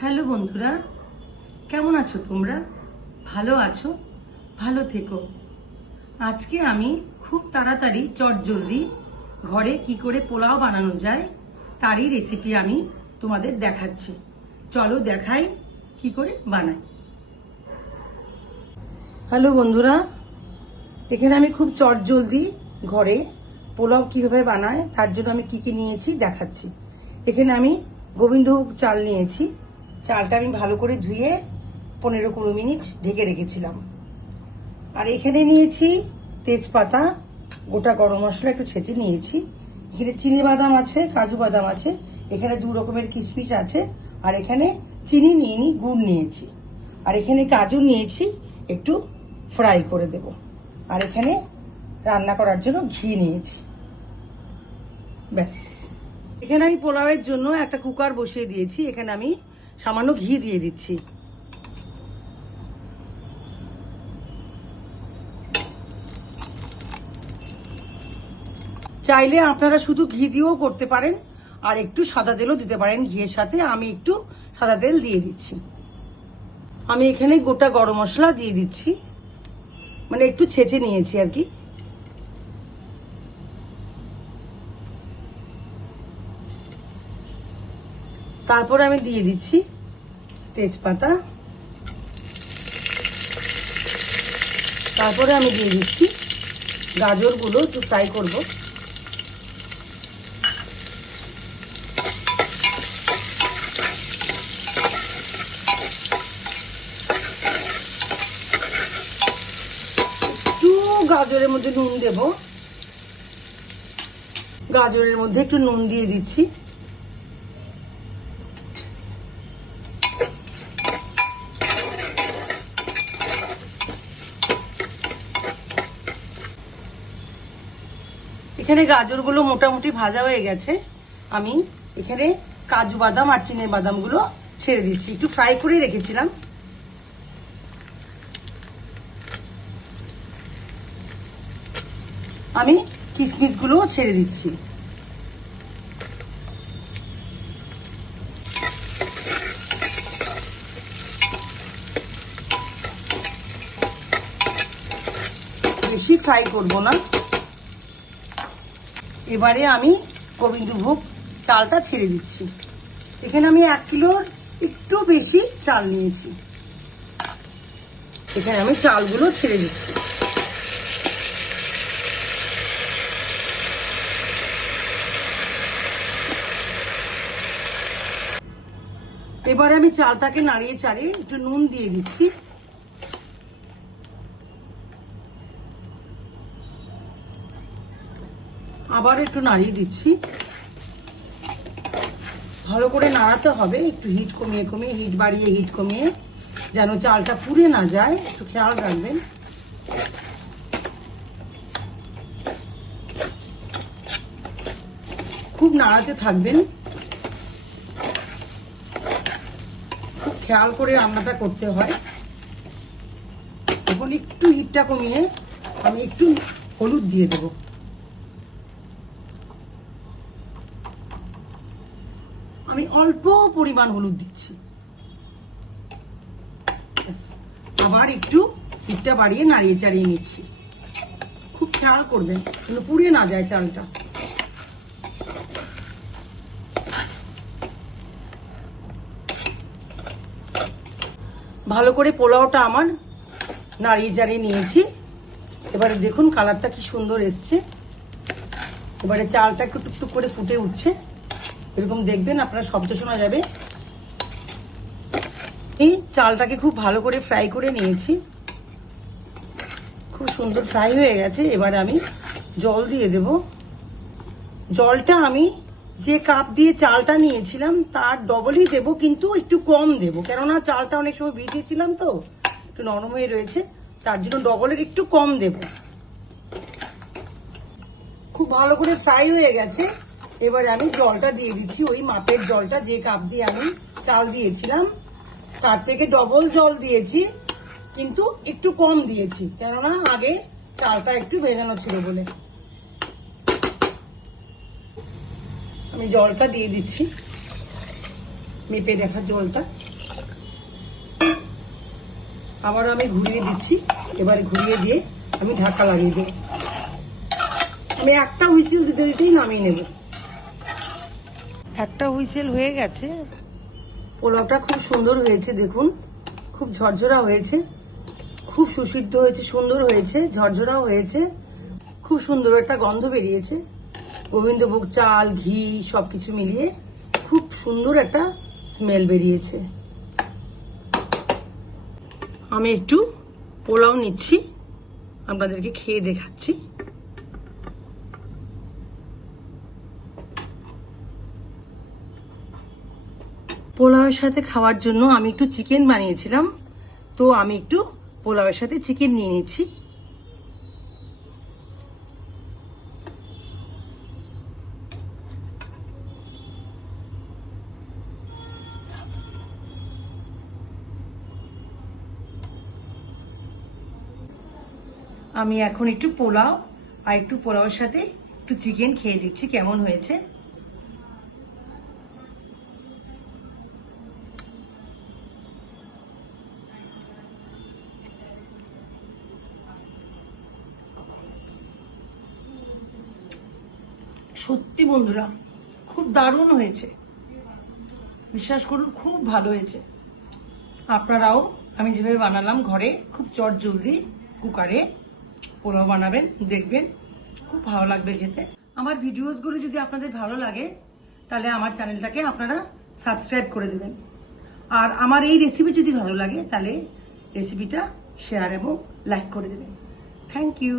Hello বন্ধুরা, কেমন আছো তোমরা? ভালো আছো? ভালো থেকো। আজকে আমি খুব তাড়াতাড়ি চটজলদি ঘরে কি করে পোলাও বানানো যায় তারই রেসিপি আমি তোমাদের দেখাচ্ছি। চলো দেখাই কি করে বানাই। হ্যালো বন্ধুরা, এখানে আমি খুব চটজলদি ঘরে পোলাও কিভাবে বানায় তার জন্য আমি কি কি নিয়েছি দেখাচ্ছি। এখানে আমি গোবিন্দভোগ চাল নিয়েছি। চালটা আমি ভালো করে ধুয়ে 15-20 মিনিট ঢেকে রেখেছিলাম। আর এখানে নিয়েছি তেজপাতা, গোটা গরম মশলা একটু ছেঁচে নিয়েছি। এখানে চিনি বাদাম আছে, কাজু বাদাম আছে, এখানে 2 রকমের কিশমিশ আছে, আর এখানে চিনি নিয়ে গুড় নিয়েছি, আর এখানে কাজু নিয়েছি একটু ফ্রাই করে দেব, আর এখানে রান্না করার জন্য ঘি নিয়েছি। ব্যাস, এখানে আমি পোলাওয়ের জন্য একটা কুকার বসিয়ে দিয়েছি। এখানে আমি সামান্য ঘি দিয়ে দিচ্ছি। চাইলে আপনারা শুধু ঘি দিয়েও করতে পারেন, আর একটু সাদা তেলও দিতে পারেন ঘিয়ের সাথে। আমি একটু সাদা তেল দিয়ে দিচ্ছি। আমি এখানে গোটা গরম মশলা দিয়ে দিচ্ছি, মানে একটু ছেঁচে নিয়েছি আর কি। তারপরে আমি দিয়ে দিচ্ছি তেজপাতা, তারপরে আমি দিয়ে দিচ্ছি গাজরগুলো একটু ফ্রাই করব। একটু গাজরের মধ্যে নুন দেব, গাজরের মধ্যে একটু নুন দিয়ে দিচ্ছি। এখানে গাজরগুলো মোটামুটি ভাজা হয়ে গেছে। আমি এখানে কাজু বাদাম আর চিনে বাদামগুলো ছেড়ে দিচ্ছি, একটু ফ্রাই করে রেখেছিলাম। আমি কিশমিশগুলো ছেড়ে দিচ্ছি। বেশি ফ্রাই করব না। এবারে আমি গোবিন্দভোগ চালটা ছেড়ে দিচ্ছি। এখানে আমি 1 কিলোর একটু বেশি চাল নিয়েছি। এখানে আমি চালগুলো ছেড়ে দিচ্ছি। এবারে আমি চালটাকে নাড়িয়ে চাড়িয়ে একটু নুন দিয়ে দিচ্ছি। আবার একটু নাড়িয়ে দিচ্ছি। ভালো করে নাড়াতে হবে, একটু হিট কমিয়ে কমিয়ে, হিট বাড়িয়ে হিট কমিয়ে, যেন চালটা পুড়ে না যায়, একটু খেয়াল রাখবেন। খুব নাড়াতে থাকবেন, খুব খেয়াল করে রান্নাটা করতে হয়। এখন একটু হিটটা কমিয়ে আমি একটু হলুদ দিয়ে দেবো। আমি অল্প পরিমাণ হলুদ দিচ্ছি। আবার একটু হিটটা বাড়িয়ে নাড়িয়ে চাড়িয়ে নিচ্ছি। খুব খেয়াল করবেন যেন পুড়ে না যায় চালটা। ভালো করে পোলাওটা আমার নাড়িয়ে চাড়িয়ে নিয়েছি। এবারে দেখুন কালারটা কি সুন্দর এসছে। এবারে চালটা একটু টুকটুক করে ফুটে উঠছে, এরকম দেখবেন, আপনার শব্দ শোনা যাবে। এই চালটাকে খুব ভালো করে ফ্রাই করে নিয়েছি, খুব সুন্দর ফ্রাই হয়ে গেছে। এবারে আমি জল দিয়ে দেব। জলটা আমি যে কাপ দিয়ে চালটা নিয়েছিলাম তার ডবলই দেব, কিন্তু একটু কম দেব, কেননা চালটা অনেক সময় ভিজিয়েছিলাম তো একটু নরম হয়ে রয়েছে, তার জন্য ডবলের একটু কম দেব। খুব ভালো করে ফ্রাই হয়ে গেছে। এবারে আমি জলটা দিয়ে দিচ্ছি, ওই মাপের জলটা, যে কাপ দিয়ে আমি চাল দিয়েছিলাম তার থেকে ডবল জল দিয়েছি, কিন্তু একটু কম দিয়েছি, কেননা আগে চালটা একটু ভেজানো ছিল বলে। আমি জলটা দিয়ে দিচ্ছি, মেপে দেখা জলটা। আবার আমি ঘুরিয়ে দিচ্ছি। এবার ঘুরিয়ে দিয়ে আমি ঢাকা লাগিয়ে দেব। আমি একটা হুইসেল দিতে দিতেই নামিয়ে নেব। একটা হুইসেল হয়ে গেছে। পোলাওটা খুব সুন্দর হয়েছে, দেখুন খুব ঝরঝরা হয়েছে, খুব সুসিদ্ধ হয়েছে, সুন্দর হয়েছে, ঝরঝরাও হয়েছে, খুব সুন্দর একটা গন্ধ বেরিয়েছে। গোবিন্দভোগ চাল, ঘি সবকিছু মিলিয়ে খুব সুন্দর একটা স্মেল বেরিয়েছে। আমি একটু পোলাও নিচ্ছি, আপনাদেরকে খেয়ে দেখাচ্ছি। পোলাওয়ের সাথে খাওয়ার জন্য আমি একটু চিকেন বানিয়েছিলাম, তো আমি একটু পোলাওয়ের সাথে চিকেন নিয়ে নিচ্ছি। আমি এখন একটু পোলাও আর একটু পোলাওয়ের সাথে একটু চিকেন খেয়ে দেখছি কেমন হয়েছে। সত্যি বন্ধুরা খুব দারুণ হয়েছে, বিশ্বাস করুন খুব ভালো হয়েছে। আপনারাও আমি যেভাবে বানালাম ঘরে খুব চটজলদি কুকারে পোলাও বানাবেন, দেখবেন খুব ভালো লাগবে খেতে। আমার ভিডিওসগুলো যদি আপনাদের ভালো লাগে তাহলে আমার চ্যানেলটাকে আপনারা সাবস্ক্রাইব করে দেবেন। আর আমার এই রেসিপি যদি ভালো লাগে তাহলে রেসিপিটা শেয়ার এবং লাইক করে দেবেন। Thank you.